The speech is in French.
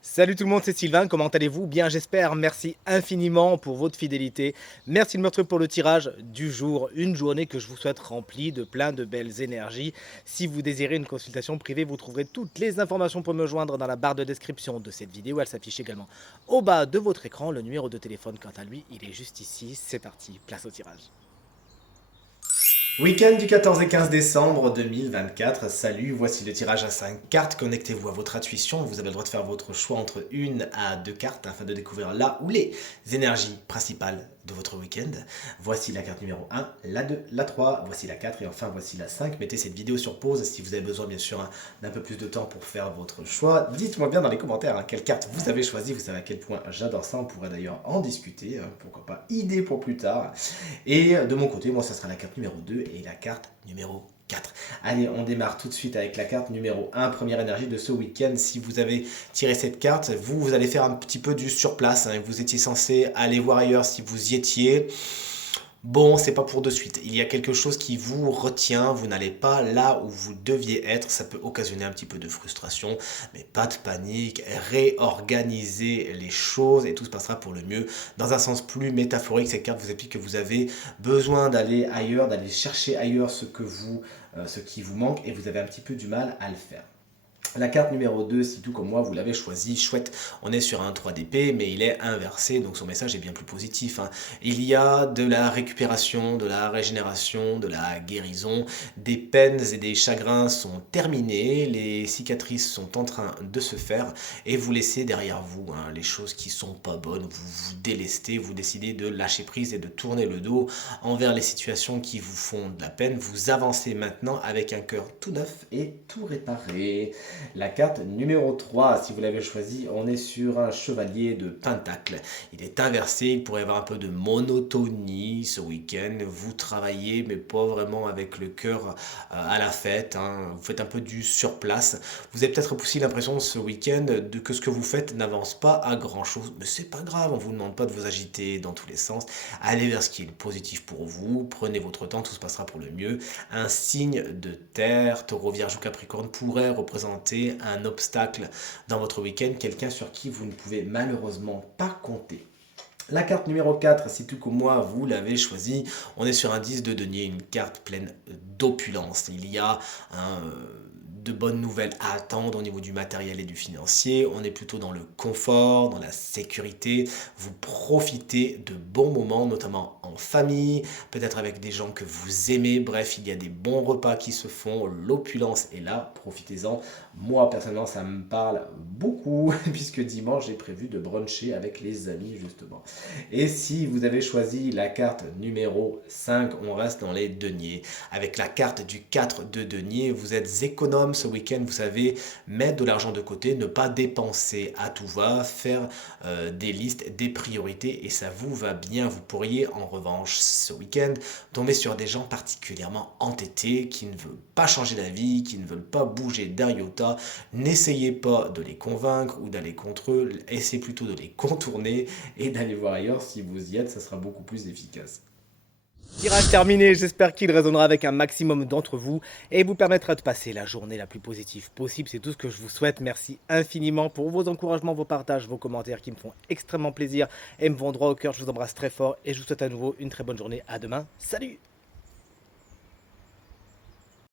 Salut tout le monde, c'est Sylvain, comment allez-vous? Bien j'espère, merci infiniment pour votre fidélité. Merci de me retrouver pour le tirage du jour, une journée que je vous souhaite remplie de plein de belles énergies. Si vous désirez une consultation privée, vous trouverez toutes les informations pour me joindre dans la barre de description de cette vidéo. Elle s'affiche également au bas de votre écran. Le numéro de téléphone, quant à lui, il est juste ici. C'est parti, place au tirage. Week-end du 14 et 15 décembre 2024. Salut, voici le tirage à 5 cartes. Connectez-vous à votre intuition. Vous avez le droit de faire votre choix entre une à deux cartes afin de découvrir là où les énergies principales de votre week-end. Voici la carte numéro 1, la 2, la 3, voici la 4 et enfin voici la 5. Mettez cette vidéo sur pause si vous avez besoin bien sûr d'un peu plus de temps pour faire votre choix. Dites-moi bien dans les commentaires quelle carte vous avez choisi. Vous savez à quel point j'adore ça. On pourrait d'ailleurs en discuter. Pourquoi pas, idée pour plus tard. Et de mon côté, moi ça sera la carte numéro 2 et la carte numéro 4. Allez, on démarre tout de suite avec la carte numéro 1, première énergie de ce week-end. Si vous avez tiré cette carte, vous allez faire un petit peu du surplace. Vous étiez censé aller voir ailleurs si vous y étiez. Bon, c'est pas pour de suite. Il y a quelque chose qui vous retient, vous n'allez pas là où vous deviez être, ça peut occasionner un petit peu de frustration, mais pas de panique, réorganisez les choses et tout se passera pour le mieux. Dans un sens plus métaphorique, cette carte vous explique que vous avez besoin d'aller ailleurs, d'aller chercher ailleurs ce qui vous manque et vous avez un petit peu du mal à le faire. La carte numéro 2, si tout comme moi vous l'avez choisi, chouette, on est sur un 3 d'épée, mais il est inversé, donc son message est bien plus positif. Il y a de la récupération, de la régénération, de la guérison, des peines et des chagrins sont terminés, les cicatrices sont en train de se faire, et vous laissez derrière vous les choses qui sont pas bonnes, vous vous délestez, vous décidez de lâcher prise et de tourner le dos envers les situations qui vous font de la peine, vous avancez maintenant avec un cœur tout neuf et tout réparé. La carte numéro 3, si vous l'avez choisi, on est sur un chevalier de pentacle. Il est inversé, il pourrait y avoir un peu de monotonie ce week-end. Vous travaillez, mais pas vraiment avec le cœur à la fête. Vous faites un peu du surplace. Vous avez peut-être aussi l'impression ce week-end que ce que vous faites n'avance pas à grand-chose. Mais c'est pas grave, on ne vous demande pas de vous agiter dans tous les sens. Allez vers ce qui est positif pour vous. Prenez votre temps, tout se passera pour le mieux. Un signe de terre, taureau, vierge ou capricorne pourrait représenter un obstacle dans votre week-end, quelqu'un sur qui vous ne pouvez malheureusement pas compter. La carte numéro 4, si tout comme moi vous l'avez choisi, on est sur un 10 de denier, une carte pleine d'opulence. Il y a de bonnes nouvelles à attendre au niveau du matériel et du financier. On est plutôt dans le confort, dans la sécurité. Vous profitez de bons moments, notamment en famille, peut-être avec des gens que vous aimez. Bref, il y a des bons repas qui se font. L'opulence est là, profitez-en. Moi, personnellement, ça me parle beaucoup, puisque dimanche, j'ai prévu de bruncher avec les amis, justement. Et si vous avez choisi la carte numéro 5, on reste dans les deniers. Avec la carte du 4 de denier, vous êtes économe ce week-end, vous savez mettre de l'argent de côté, ne pas dépenser à tout va, faire des listes, des priorités et ça vous va bien. Vous pourriez en revanche ce week-end tomber sur des gens particulièrement entêtés qui ne veulent pas changer d'avis, qui ne veulent pas bouger d'un iota. N'essayez pas de les convaincre ou d'aller contre eux, essayez plutôt de les contourner et d'aller voir ailleurs. Si vous y êtes, ça sera beaucoup plus efficace. Tirage terminé, j'espère qu'il résonnera avec un maximum d'entre vous et vous permettra de passer la journée la plus positive possible. C'est tout ce que je vous souhaite. Merci infiniment pour vos encouragements, vos partages, vos commentaires qui me font extrêmement plaisir et me vont droit au cœur. Je vous embrasse très fort et je vous souhaite à nouveau une très bonne journée. À demain. Salut!